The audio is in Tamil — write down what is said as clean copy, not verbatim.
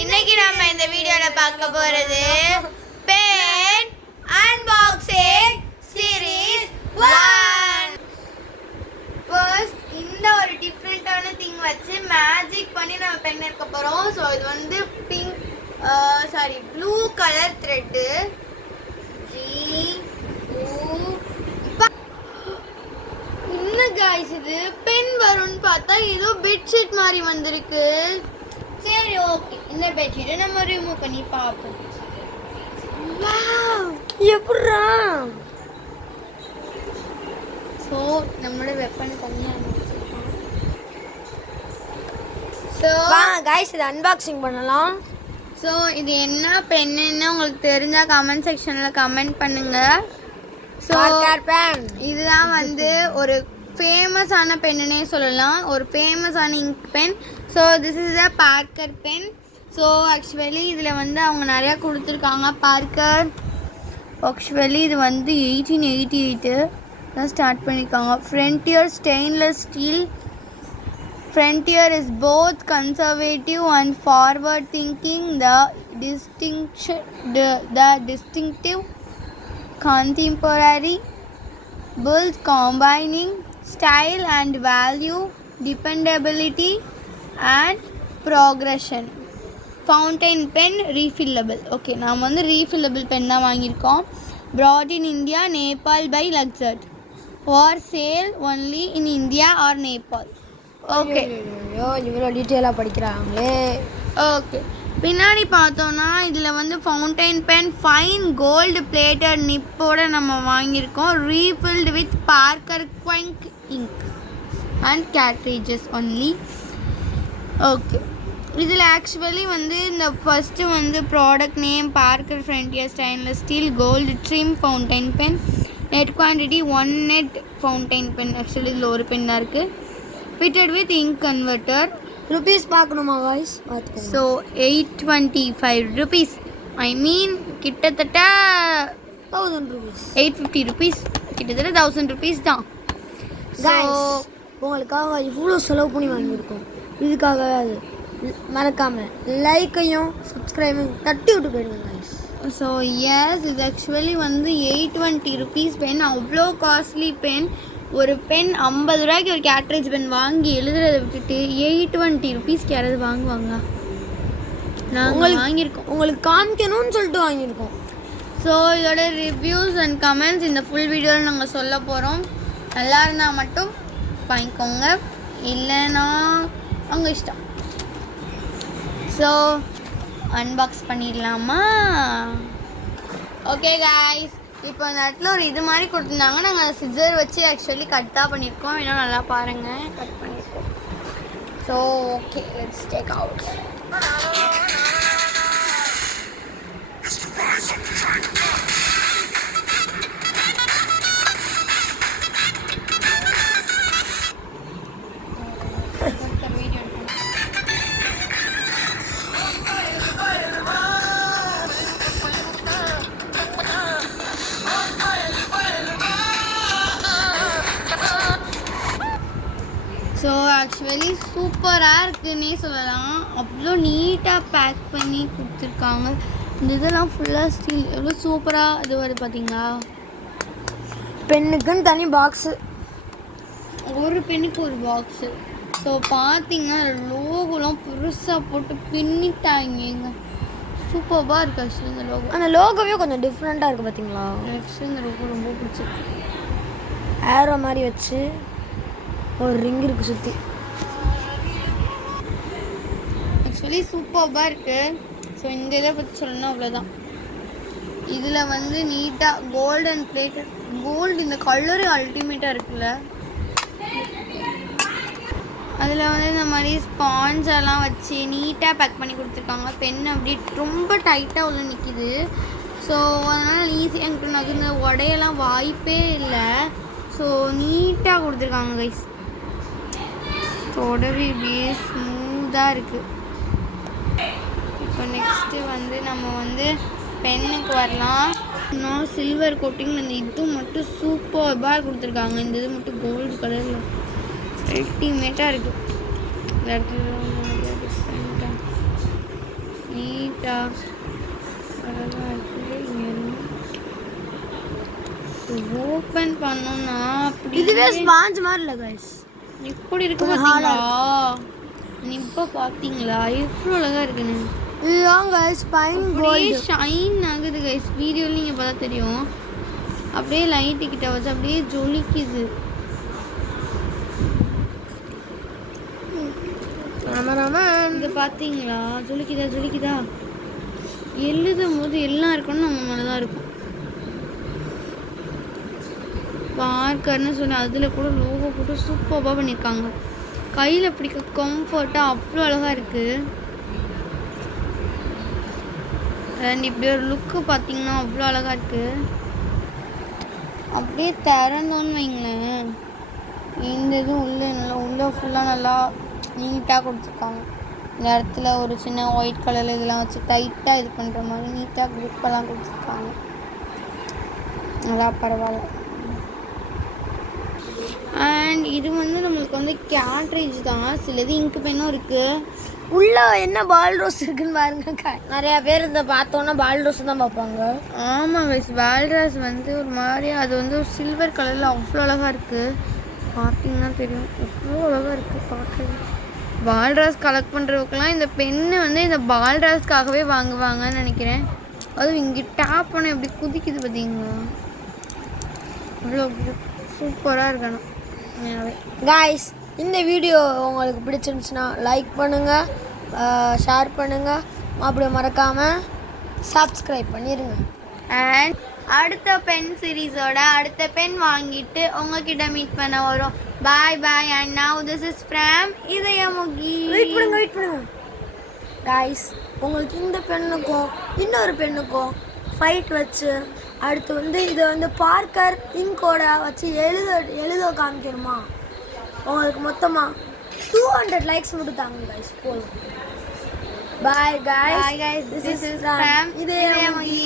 இன்னைக்கு நம்ம இந்த வீடியோல பார்க்க போறது பென் அன்பாக்சிங் சீரிஸ் 1. ஃபர்ஸ்ட் இந்த ஒரு டிஃபரண்டான திங் வச்சு மேஜிக் பண்ணி நம்ம பென் எடுக்க போறோம். ஸோ இது வந்து ப்ளூ கலர் த்ரெட். என்ன गाइस இது பென் வரும்னு பார்த்தா ஏதோ பெட்ஷீட் மாதிரி வந்திருக்கு. சரி ஓகே, இந்த பெட்ஷீட்டை நம்ம ரிமூவ் பண்ணி பார்ப்போம். வாவ், எப்படிரா? ஸோ நம்மளோட வெப்பன் தனியாக ஸோ गाइस இதை அன்பாக்சிங் பண்ணலாம். ஸோ இது என்ன பென்னு உங்களுக்கு தெரிஞ்சால் கமெண்ட் செக்ஷனில் கமெண்ட் பண்ணுங்கள். ஸோ இதுதான் வந்து ஒரு ஃபேமஸான பென்னுனே சொல்லலாம், ஒரு ஃபேமஸான ink pen. So this is a Parker pen. So actually இதில் வந்து அவங்க நிறையா கொடுத்துருக்காங்க. பார்க்கர் ஆக்சுவலி இது வந்து 1888 தான் ஸ்டார்ட் பண்ணியிருக்காங்க. Frontier stainless steel. Frontier is both conservative and forward thinking. The distinctive contemporary build combining style and value, dependability and progression. Fountain pen refillable. Okay, நாம் வந்து refillable pen தான் வாங்கியிருக்கோம். Brought in India, Nepal by Luxart. For sale only in India or Nepal. Okay, இவ்வளோ டீட்டெயிலாக படிக்கிறாங்களே. ஓகே, பின்னாடி பார்த்தோன்னா இதில் வந்து fountain pen fine gold plated நிப்போட நம்ம வாங்கியிருக்கோம். Refilled with Parker Quink ink and cartridges only. Okay, இதில் ஆக்சுவலி வந்து இந்த ஃபஸ்ட்டு வந்து product name Parker Frontier stainless steel gold trim fountain pen. Net quantity 1 net fountain pen. Actually இதில் ஒரு பென் தான் இருக்குது. Fitted with ink converter. Rupees பார்க்கணுமா guys? So 825 rupees. I mean கிட்டத்தட்ட 1000 rupees. 850 rupees. கிட்டத்தட்ட 1000 rupees தான். Guys, உங்களுக்காக இவ்வளோ செலவு பண்ணி வாங்கியிருக்கோம். இதுக்காகவே அது மறக்காமல் லைக்கையும் சப்ஸ்கிரைபையும் தட்டி விட்டு போயிடுங்க guys. ஸோ எஸ், இது ஆக்சுவலி வந்து 820 rupees பென். அவ்வளோ காஸ்ட்லி பென். ஒரு பென் 50 ரூபாய்க்கு ஒரு கேட்ரேஜ் பென் வாங்கி எழுதுறதை விட்டுட்டு 820 rupeesக்கு யாராவது வாங்குவாங்க? நாங்கள் வாங்கியிருக்கோம், உங்களுக்கு காமிக்கணும்னு சொல்லிட்டு வாங்கியிருக்கோம். ஸோ இதோட ரிவ்யூஸ் அண்ட் கமெண்ட்ஸ் இந்த ஃபுல் வீடியோவில் நாங்கள் சொல்ல போகிறோம். நல்லா இருந்தால் மட்டும் வாங்கிக்கோங்க, இல்லைன்னா அவங்க இஷ்டம். ஸோ அன்பாக்ஸ் பண்ணிடலாமா? ஓகே காய்ஸ், இப்போ இந்த இடத்துல ஒரு இது மாதிரி கொடுத்துருந்தாங்க. நாங்கள் சிசர் வச்சு ஆக்சுவலி கட் தான் பண்ணியிருக்கோம். இன்னும் நல்லா பாருங்கள், கட் பண்ணியிருக்கோம். So okay, let's take out. So actually சூப்பராக இருக்குன்னே சொல்லலாம். அவ்வளோ நீட்டாக பேக் பண்ணி கொடுத்துருக்காங்க. இந்த இதெல்லாம் ஃபுல்லாக ஸ்டீல். எவ்வளோ சூப்பராக இது வருது பார்த்தீங்களா? பெண்ணுக்குன்னு தனி பாக்ஸு, ஒரு பெண்ணுக்கு ஒரு பாக்ஸு. ஸோ பார்த்தீங்கன்னா லோகோலாம் பெருசாக போட்டு பின்னிட்டாங்க. சூப்பராக இருக்குது ஆக்சுவலி இந்த லோகோ. அந்த லோகோவே கொஞ்சம் டிஃப்ரெண்ட்டாக இருக்குது பார்த்தீங்களா? ஆக்சுவலி இந்த லோகோ ரொம்ப பிடிச்சிருக்கு. ஏரோ மாதிரி வச்சு ஒரு ரிங் இருக்குது சுற்றி. ஆக்சுவலி சூப்பராக இருக்குது. ஸோ இந்த இதை பற்றி சொல்லணும், அவ்வளோதான். இதில் வந்து நீட்டாக கோல்டன் பிளேட்டட் கோல்டு, இந்த கலரு அல்டிமேட்டாக இருக்குல்ல. அதில் வந்து இந்த மாதிரி ஸ்பாஞ்ச் எல்லாம் வச்சு நீட்டாக பேக் பண்ணி கொடுத்துருக்காங்க. பென் அப்படி ரொம்ப டைட்டாக உள்ள நிற்கிது. ஸோ அதனால் ஈஸியாக என்கிட்ட நகுந்த உடையெல்லாம் வாய்ப்பே இல்லை. ஸோ நீட்டாக கொடுத்துருக்காங்க கைஸ். தொடவே இப்படியே ஸ்மூத்தாக இருக்குது. இப்போ நெக்ஸ்ட்டு வந்து நம்ம வந்து பென்னுக்கு வரலாம். இன்னும் சில்வர் கோட்டிங் இந்த இது மட்டும் சூப்பராக கொடுத்துருக்காங்க. இந்த இது மட்டும் கோல்டு கலரில் அல்டிமேட்டாக இருக்குது. இந்த இடத்துல டிஃப்ரெண்ட்டாக லைட்டா அழகாக இருக்குது. ஓப்பன் பண்ணோம்னா அப்படி இதுவே ஸ்பாஞ்ச் மாதிரி இல்லை கைஸ். இப்படி இருக்கு பார்த்தீங்களா? இப்போ பார்த்தீங்களா எவ்வளோ அழகாக இருக்குன்னு? இதுதான் கைஸ் பைன் கோல்டு. ஷைன் ஆகுது கைஸ். வீடியோவில் நீங்கள் பார்த்தா தெரியும். அப்படியே லைட்டு கிட்ட வச்சு அப்படியே ஜொலிக்குது. இது பார்த்தீங்களா? ஜொலிக்குதா? எழுதும் போது எல்லாம் இருக்கணும் நம்ம மேலே தான் இருக்கும். பார்க்கர்னு சொல்லி அதில் கூட லோகோ போட்டு சூப்பராக பண்ணியிருக்காங்க. கையில் பிடிக்க கம்ஃபர்ட்டாக அவ்வளோ அழகாக இருக்குது. அண்ட் இப்படி ஒரு லுக்கு பார்த்தீங்கன்னா அவ்வளோ அழகாக இருக்குது. அப்படியே திறந்தோன்னு வைங்களேன், இந்த இதுவும் உள்ளே ஃபுல்லாக நல்லா நீட்டாக கொடுத்துருக்காங்க. இந்த இடத்துல ஒரு சின்ன ஒயிட் கலரில் இதெல்லாம் வச்சு டைட்டாக இது பண்ணுற மாதிரி நீட்டாக குரூப்பெல்லாம் கொடுத்துருக்காங்க. நல்லா பரவாயில்ல. அண்ட் இது வந்து நம்மளுக்கு வந்து கேட்ரேஜ் தான். சிலது இங்கு பெண்ணும் இருக்குது. உள்ள என்ன பால் ரோஸ் இருக்குன்னு பாருங்க. நிறைய பேர் இந்த பார்த்தோன்னா பால் ரோஸ் தான் பார்ப்பாங்க. ஆமாம் கைஸ், வால்ரஸ் வந்து ஒரு மாதிரி அது வந்து ஒரு சில்வர் கலரில் அவ்வளோ அழகாக இருக்குது. பார்த்தீங்கன்னா தெரியும் எவ்வளோ அழகாக இருக்குது பார்க்குறது. பால்ராஸ் கலெக்ட் பண்ணுறதுக்கெலாம் இந்த பெண்ணு வந்து இந்த பால்ராஸ்க்காகவே வாங்குவாங்கன்னு நினைக்கிறேன். அதுவும் இங்கே டேப் பண்ண எப்படி குதிக்குது பார்த்தீங்களா? அவ்வளோ சூப்பராக இருக்கணும். காய்ஸ், இந்த வீடியோ உங்களுக்கு பிடிச்சிருந்துச்சுன்னா லைக் பண்ணுங்கள், ஷேர் பண்ணுங்கள், அப்படியே மறக்காமல் சப்ஸ்கிரைப் பண்ணிடுங்க. அண்ட் அடுத்த பென் சீரீஸோட அடுத்த பென் வாங்கிட்டு உங்ககிட்ட மீட் பண்ண வரும். Bye bye. And now this is from Idhayamugi. Wait பண்ணுங்க காய்ஸ். உங்களுக்கு இந்த பெண்ணுக்கும் இன்னொரு பெண்ணுக்கும் ஃபைட் வச்சு அடுத்து வந்து இதை வந்து பார்க்கர் இங்கோட வச்சு எழுத காமிக்கணுமா? உங்களுக்கு மொத்தமாக 200 லைக்ஸ் மட்டும் தாங்க கைஸ், போதும். Bye guys. This is from இதயமுகி.